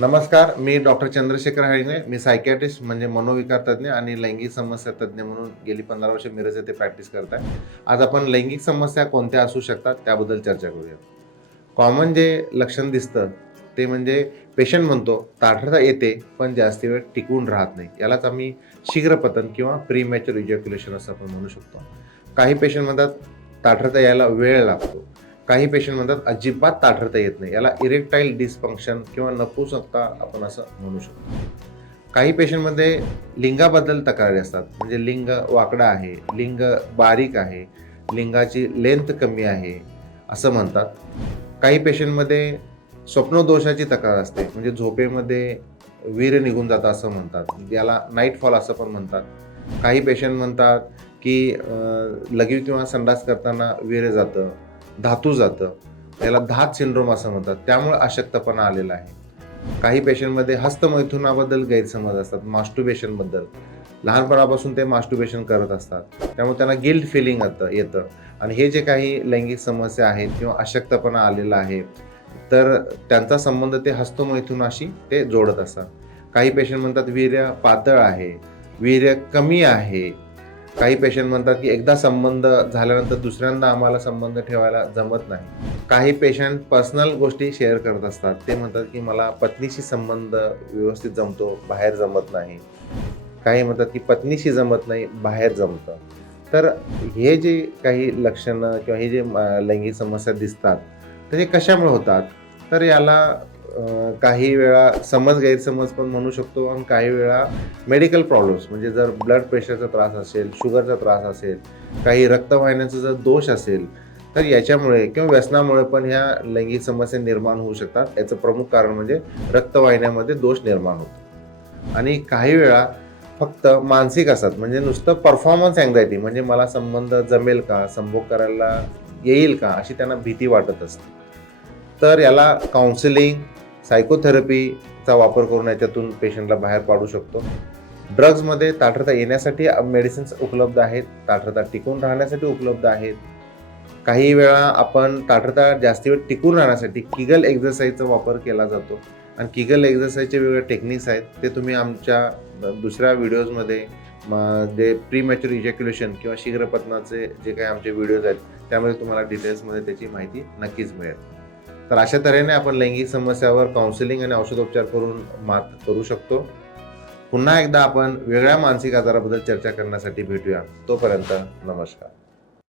नमस्कार, मी डॉक्टर चंद्रशेखर हळिंगे. मी सायकियाट्रिस्ट म्हणजे मनोविकार तज्ञ आणि लैंगिक समस्या तज्ञ म्हणून गेली 15 वर्ष मिरज येथे प्रॅक्टिस करत आहे. आज आपण लैंगिक समस्या कोणत्या असू शकतात त्याबद्दल चर्चा करूया. कॉमन जे लक्षण दिसतं ते म्हणजे पेशंट म्हणतो ताठरता येते पण जास्त वेळ टिकून राहत नाही. यालाच आम्ही शीघ्रपतन किंवा प्रीमॅच्युअर इजॅक्युलेशन असं आपण म्हणू शकतो. काही पेशंट म्हणतात ताठरता यायला वेळ लागतो. काही पेशंट म्हणतात अजिबात ताठरता येत नाही. याला इरेक्टाईल डिसफंक्शन किंवा नपुंसकता आपण असं म्हणू शकतो. काही पेशंटमध्ये लिंगाबद्दल तक्रारी असतात, म्हणजे लिंग वाकडं आहे, लिंग बारीक आहे, लिंगाची लेंथ कमी आहे असं म्हणतात. काही पेशंटमध्ये स्वप्नदोषाची तक्रार असते, म्हणजे झोपेमध्ये वीर्य निघून जातं असं म्हणतात. याला नाईट फॉल असं पण म्हणतात. काही पेशंट म्हणतात की लघवी किंवा संडास करताना वीर्य जातं, धातू जातं. याला धात सिंड्रोम असं म्हणतात. त्यामुळे अशक्तपणा आलेला आहे. काही पेशंटमध्ये हस्तमैथुनाबद्दल गैरसमज असतात, मास्टुर्बेशनबद्दल. लहानपणापासून ते मास्टुर्बेशन करत असतात. त्यामुळे त्यांना गिल्ट फिलिंग येतं आणि हे जे काही लैंगिक समस्या आहेत किंवा अशक्तपणा आलेला आहे, तर त्यांचा संबंध ते हस्तमैथुनाशी ते जोडत असतात. काही पेशंट म्हणतात वीर्य पातळ आहे, वीर्य कमी आहे. काही पेशंट म्हणतात की एकदा संबंध झाल्यानंतर दुसऱ्यांदा आम्हाला संबंध ठेवायला जमत नाही. काही पेशंट पर्सनल गोष्टी शेअर करत असतात. ते म्हणतात की मला पत्नीशी संबंध व्यवस्थित जमतो, बाहेर जमत नाही. काही म्हणतात की पत्नीशी जमत नाही, बाहेर जमतं. तर हे जे काही लक्षणं किंवा हे जे लैंगिक समस्या दिसतात, तर हे कशामुळे होतात? तर याला काही वेळा गैरसमज पण म्हणू शकतो आणि काही वेळा मेडिकल प्रॉब्लेम्स, म्हणजे जर ब्लड प्रेशरचा त्रास असेल, शुगरचा त्रास असेल, काही रक्तवाहिन्यांचा जर दोष असेल, तर याच्यामुळे किंवा व्यसनामुळे पण ह्या लैंगिक समस्या निर्माण होऊ शकतात. याचं प्रमुख कारण म्हणजे रक्तवाहिन्यामध्ये दोष निर्माण होतो. आणि काही वेळा फक्त मानसिक असतात, म्हणजे नुसतं परफॉर्मन्स अँझायटी, म्हणजे मला संबंध जमेल का, संभोग करायला येईल का, अशी त्यांना भीती वाटत असते. तर याला काउन्सिलिंग, सायकोथेरपीचा वापर करून याच्यातून पेशंटला बाहेर पाडू शकतो. ड्रग्जमध्ये ताठरता येण्यासाठी मेडिसिन्स उपलब्ध आहेत, ताठरता टिकून राहण्यासाठी उपलब्ध आहेत. काही वेळा आपण ताठरता जास्त वेळ टिकून राहण्यासाठी किगल एक्झरसाईजचा वापर केला जातो आणि किगल एक्झरसाईजचे वेगवेगळे टेक्निक्स आहेत. ते तुम्ही आमच्या दुसऱ्या व्हिडिओजमध्ये जे प्रीमॅच्युअर इजॅक्युलेशन किंवा शीघ्रपतनाचे जे काही आमचे व्हिडिओज आहेत त्यामध्ये तुम्हाला डिटेल्समध्ये त्याची माहिती नक्कीच मिळेल. तर अशा तऱ्हेने आपण लैंगिक समस्यावर काउन्सिलिंग आणि औषधोपचार करून मात करू शकतो. पुन्हा एकदा आपण वेगळ्या मानसिक आजाराबद्दल चर्चा करण्यासाठी भेटूया. तोपर्यंत नमस्कार.